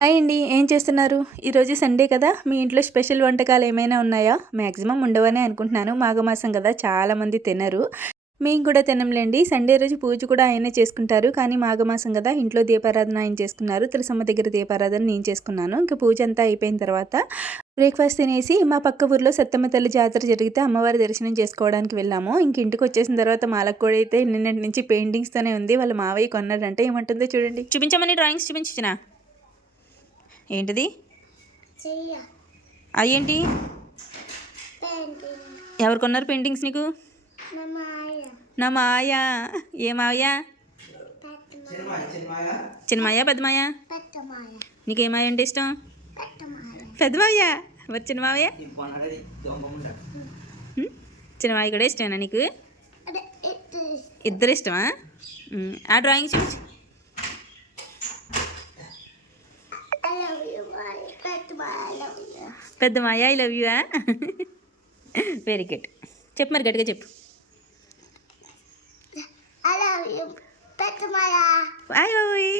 Hi అండి. ఏం చేస్తున్నారు? ఈరోజు సండే కదా! మీ ఇంట్లో స్పెషల్ వంటకాలు ఏమైనా ఉన్నాయా? మాక్సిమం ఉండవనే అనుకుంటున్నాను. మాఘమాసం కదా! చాలామంది తినరు. మేము కూడా తినంలేండి. సండే రోజు పూజ కూడా ఆయనే చేసుకుంటారు. కానీ మాఘమాసం కదా! ఇంట్లో దీపారాధన ఆయన చేసుకున్నారు. తులసమ్మ దగ్గర దీపారాధన నేను చేసుకున్నాను. ఇంక పూజ అంతా అయిపోయిన తర్వాత బ్రేక్‌ఫాస్ట్ తినేసి మా పక్క ఊర్లో సత్తమ్మ తల్లి జాతర జరిగితే అమ్మవారి దర్శనం చేసుకోవడానికి వెళ్ళాము. ఇంక ఇంటికొచ్చేసిన తర్వాత మాలకు కూడా అయితే నిన్నటి నుంచి పెయింటింగ్స్‌తోనే ఉంది. వాళ్ళ మావయ్య కొన్నాడంటే ఏమంటుందో చూడండి. చూపించమని డ్రాయింగ్స్ చూపించినా? ఏంటిది? అయ్యేంటి? ఎవరు కొన్నారు పెయింటింగ్స్ నీకు? నా మాయ. ఏ మాయ? చిన్నమాయ పెద్దమాయ? నీకే మాయ అంటే ఇష్టం? పెద్దమాయ. మరి చిన్నమావయ్య? చిన్నమాయ కూడా ఇష్టమేనా నీకు? ఇద్దరు ఇష్టమా? ఆ డ్రాయింగ్ చూపించి. పెద్ద మాయ I love you. Very good. చెప్పు మరి గట్టిగా చెప్పు. Bye bye.